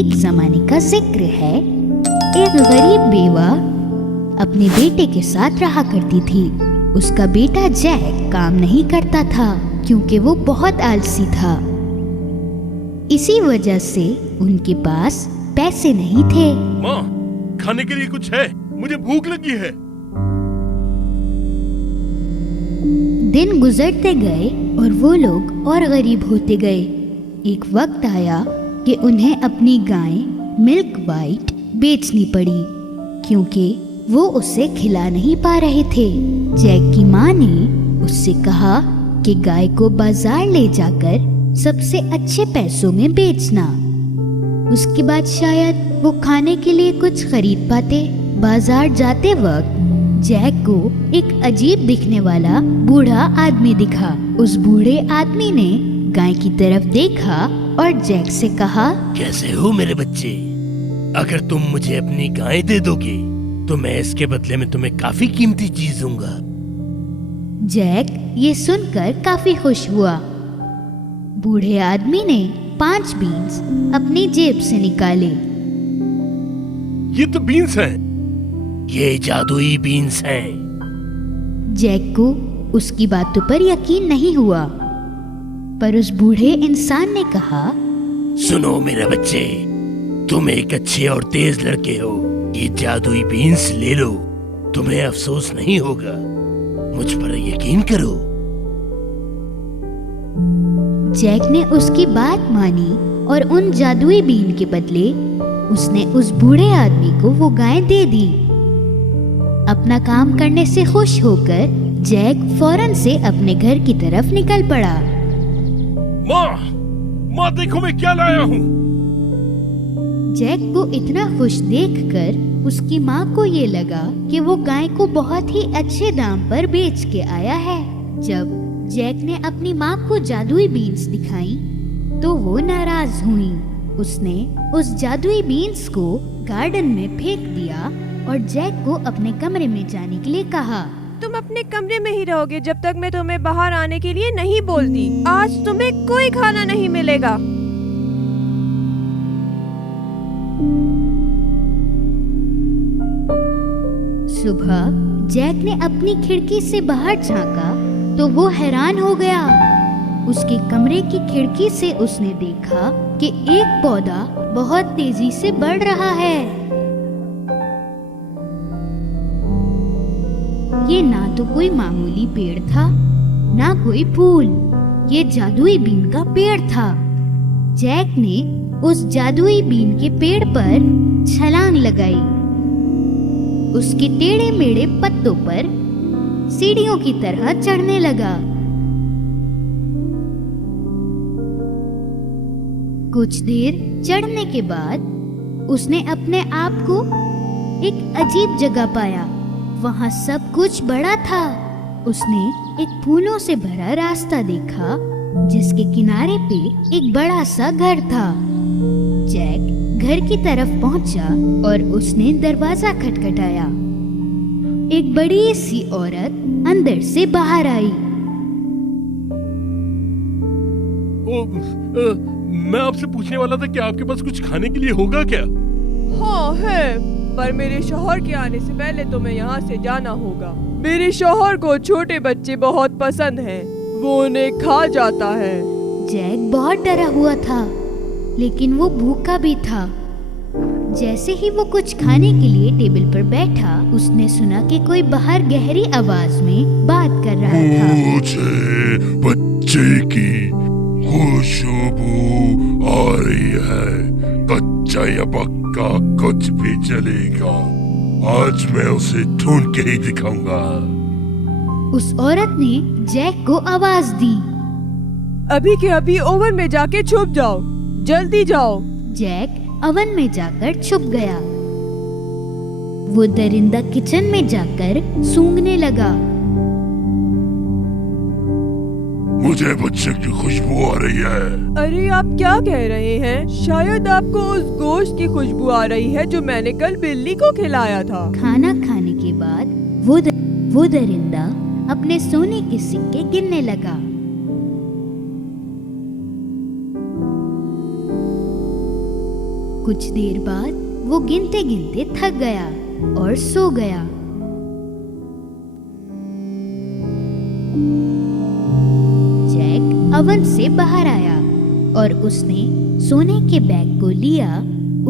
एक जमाने का जिक्र है। एक गरीब बेवा अपने बेटे के साथ रहा करती थी। उसका बेटा जैक काम नहीं करता था क्योंकि वो बहुत आलसी था। इसी वजह से उनके पास पैसे नहीं थे। माँ, खाने के लिए कुछ है? मुझे भूख लगी है। दिन गुजरते गए और वो लोग और गरीब होते गए। एक वक्त आया कि उन्हें अपनी गाय मिल्क वाइट बेचनी पड़ी क्योंकि वो उसे खिला नहीं पा रहे थे। जैक की माँ ने उससे कहा कि गाय को बाजार ले जाकर सबसे अच्छे पैसों में बेचना। उसके बाद शायद वो खाने के लिए कुछ खरीद पाते। बाजार जाते वक्त जैक को एक अजीब दिखने वाला बूढ़ा आदमी दिखा। उस बूढ़े आदमी ने गाय की तरफ देखा और जैक से कहा, कैसे हो मेरे बच्चे? अगर तुम मुझे अपनी गाय दे दोगे तो मैं इसके बदले में तुम्हें काफी कीमती चीज दूंगा। जैक ये सुनकर काफी खुश हुआ। बूढ़े आदमी ने 5 बीन्स अपनी जेब से निकाले। ये तो बीन्स हैं। ये जादुई बीन्स हैं। जैक को उसकी बातों पर यकीन नहीं हुआ, पर उस बूढ़े इंसान ने कहा, सुनो मेरे बच्चे, तुम एक अच्छे और तेज लड़के हो। ये जादुई बीन्स ले लो, तुम्हें अफसोस नहीं होगा। मुझ पर यकीन करो। जैक ने उसकी बात मानी और उन जादुई बीन के बदले उसने उस बूढ़े आदमी को वो गाय दे दी। अपना काम करने से खुश होकर जैक फौरन से अपने घर की तरफ निकल पड़ा। माँ देखो मैं क्या लाया हूँ। जैक को इतना खुश देखकर उसकी माँ को ये लगा कि वो गाय को बहुत ही अच्छे दाम पर बेच के आया है। जब जैक ने अपनी माँ को जादुई बीन्स दिखाई तो वो नाराज हुई। उसने उस जादुई बीन्स को गार्डन में फेंक दिया और जैक को अपने कमरे में जाने के लिए कहा। तुम अपने कमरे में ही रहोगे जब तक मैं तुम्हें बाहर आने के लिए नहीं बोलती। आज तुम्हें कोई खाना नहीं मिलेगा। सुबह जैक ने अपनी खिड़की से बाहर झांका तो वो हैरान हो गया। उसके कमरे की खिड़की से उसने देखा कि एक पौधा बहुत तेजी से बढ़ रहा है। ये ना तो कोई मामूली पेड़ था, ना कोई फूल। ये जादुई बीन का पेड़ था। जैक ने उस जादुई बीन के पेड़ पर छलांग लगाई। उसके टेढ़े मेढ़े पत्तों पर सीढ़ियों की तरह चढ़ने लगा। कुछ देर चढ़ने के बाद उसने अपने आप को एक अजीब जगह पाया। वहाँ सब कुछ बड़ा था। उसने एक फूलों से भरा रास्ता देखा जिसके किनारे पे एक बड़ा सा घर था। जैक घर की तरफ पहुंचा और उसने दरवाजा खटखटाया। एक बड़ी सी औरत अंदर से बाहर आई। मैं आपसे पूछने वाला था कि आपके पास कुछ खाने के लिए होगा क्या? हाँ है, पर मेरे शौहर के आने से पहले तुम्हें यहाँ से जाना होगा। मेरे शौहर को छोटे बच्चे बहुत पसंद हैं, वो उन्हें खा जाता है। जैक बहुत डरा हुआ था, लेकिन वो भूखा भी था। जैसे ही वो कुछ खाने के लिए टेबल पर बैठा, उसने सुना कि कोई बाहर गहरी आवाज में बात कर रहा था। मुझे बच्चे की खुशबू आ रही है। कच्चा या पक्का कुछ भी चलेगा। आज मैं उसे ढूंढ के ही दिखाऊंगा। उस औरत ने जैक को आवाज दी। अभी के अभी ओवन में जाके छुप जाओ, जल्दी जाओ। जैक ओवन में जाकर छुप गया। वो दरिंदा किचन में जाकर सूंघने लगा। मुझे बच्चे की खुशबू आ रही है। अरे आप क्या कह रहे हैं? शायद आपको उस गोश्त की खुशबू आ रही है जो मैंने कल बिल्ली को खिलाया था। खाना खाने के बाद वो दरिंदा अपने सोने के सिक्के गिनने लगा। कुछ देर बाद वो गिनते गिनते थक गया और सो गया। जैक ओवन से बाहर आया और उसने सोने के बैग को लिया।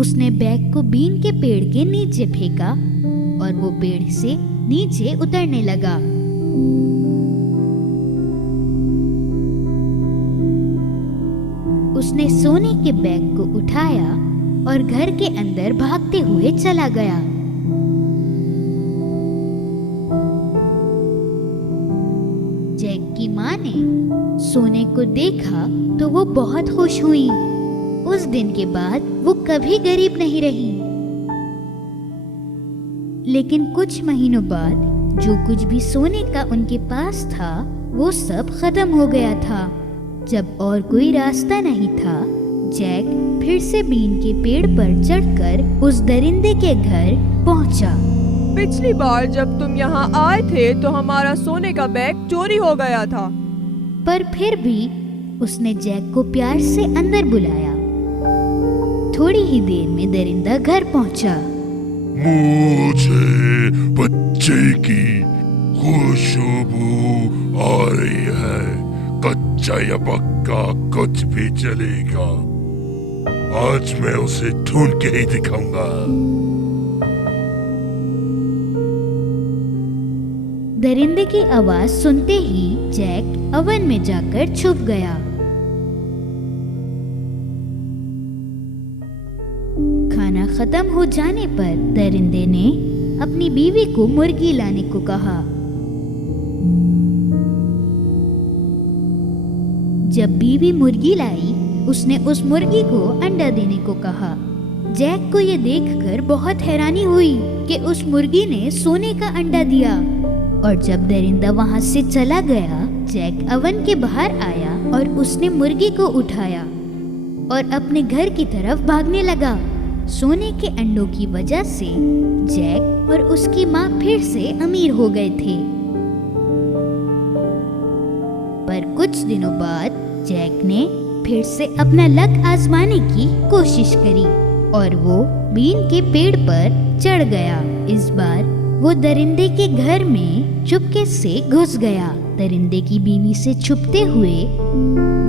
उसने बैग को बीन के पेड़ के नीचे फेंका और वो पेड़ से नीचे उतरने लगा। उसने सोने के बैग को उठाया और घर के अंदर भागते हुए चला गया। जैक की माँ ने सोने को देखा तो वो बहुत खुश हुई। उस दिन के बाद वो कभी गरीब नहीं रही। लेकिन कुछ महीनों बाद जो कुछ भी सोने का उनके पास था वो सब खत्म हो गया था। जब और कोई रास्ता नहीं था, जैक फिर से बीन के पेड़ पर चढ़कर उस दरिंदे के घर पहुंचा। पिछली बार जब तुम यहाँ आए थे तो हमारा सोने का बैग चोरी हो गया था। पर फिर भी उसने जैक को प्यार से अंदर बुलाया। थोड़ी ही देर में दरिंदा घर पहुंचा। मुझे बच्चे की खुशबू आ रही है। कच्चा या पक्का कुछ भी चलेगा। आज मैं उसे ढूंढ के ही दिखाऊंगा। दरिंदे की आवाज सुनते ही जैक ओवन में जाकर छुप गया। खाना खत्म हो जाने पर दरिंदे ने अपनी बीवी को मुर्गी लाने को कहा। जब बीवी मुर्गी लाई, उसने उस मुर्गी को अंडा देने को कहा। जैक को ये देखकर बहुत हैरानी हुई कि उस मुर्गी ने सोने का अंडा दिया। और जब दरिंदा वहां से चला गया, जैक ओवन के बाहर आया और उसने मुर्गी को उठाया और अपने घर की तरफ भागने लगा। सोने के अंडों की वजह से जैक और उसकी माँ फिर से अमीर हो गए थे। पर कुछ दिनों बाद जैक ने फिर से अपना लक आजमाने की कोशिश करी और वो बीन के पेड़ पर चढ़ गया। इस बार वो दरिंदे के घर में चुपके से घुस गया। दरिंदे की बीवी से छुपते हुए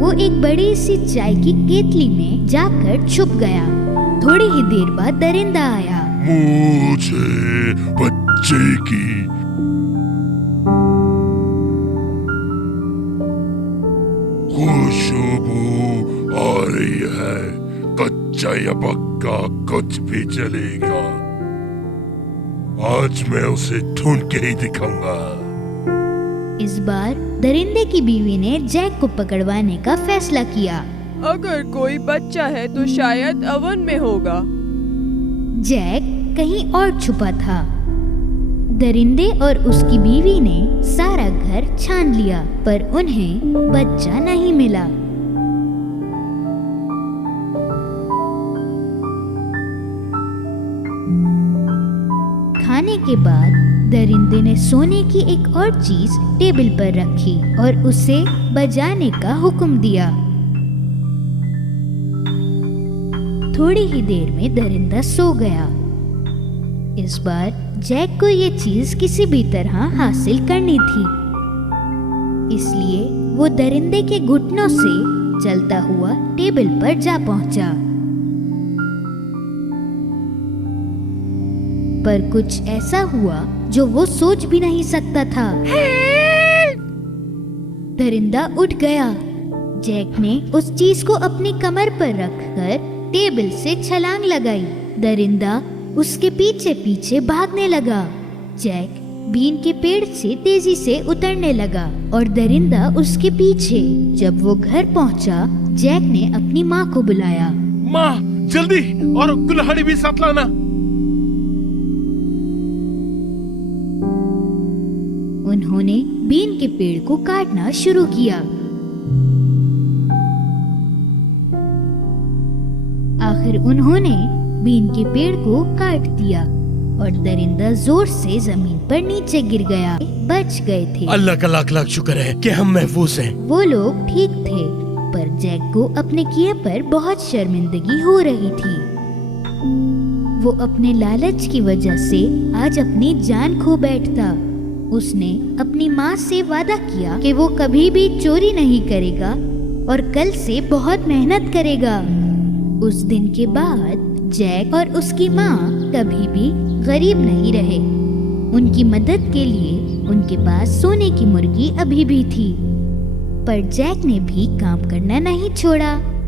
वो एक बड़ी सी चाय की केतली में जाकर छुप गया। थोड़ी ही देर बाद दरिंदा आया। मुझे बच्चे की खुशबू आ रही है। कच्चा या पक्का कुछ भी चलेगा। आज मैं उसे ढूंढ के ही दिखाऊंगा। इस बार दरिंदे की बीवी ने जैक को पकड़वाने का फैसला किया। अगर कोई बच्चा है तो शायद ओवन में होगा। जैक कहीं और छुपा था। दरिंदे और उसकी बीवी ने सारा घर छान लिया, पर उन्हें बच्चा नहीं मिला। खाने के बाद दरिंदे ने सोने की एक और चीज टेबल पर रखी और उसे बजाने का हुक्म दिया। थोड़ी ही देर में दरिंदा सो गया। इस बार जैक को ये चीज किसी भी तरह हासिल करनी थी, इसलिए वो दरिंदे के घुटनों से चलता हुआ टेबल पर जा पहुंचा। पर कुछ ऐसा हुआ जो वो सोच भी नहीं सकता था। दरिंदा उठ गया। जैक ने उस चीज को अपनी कमर पर रखकर टेबल से छलांग लगाई। दरिंदा उसके पीछे पीछे भागने लगा। जैक बीन के पेड़ से तेजी से उतरने लगा और दरिंदा उसके पीछे। जब वो घर पहुंचा, जैक ने अपनी माँ को बुलाया। माँ, जल्दी और कुल्हाड़ी भी साथ लाना। उन्होंने बीन के पेड़ को काटना शुरू किया। आखिर उन्होंने बीन के पेड़ को काट दिया और दरिंदा जोर से जमीन पर नीचे गिर गया। बच गए थे। अल्लाह का लाख लाख शुक्र है कि हम महफूज हैं। वो लोग ठीक थे, पर जैक को अपने किए पर बहुत शर्मिंदगी हो रही थी। वो अपने लालच की वजह से आज अपनी जान खो बैठता। उसने अपनी माँ से वादा किया कि वो कभी भी चोरी नहीं करेगा और कल से बहुत मेहनत करेगा। उस दिन के बाद जैक और उसकी माँ कभी भी गरीब नहीं रहे। उनकी मदद के लिए उनके पास सोने की मुर्गी अभी भी थी। पर जैक ने भी काम करना नहीं छोड़ा।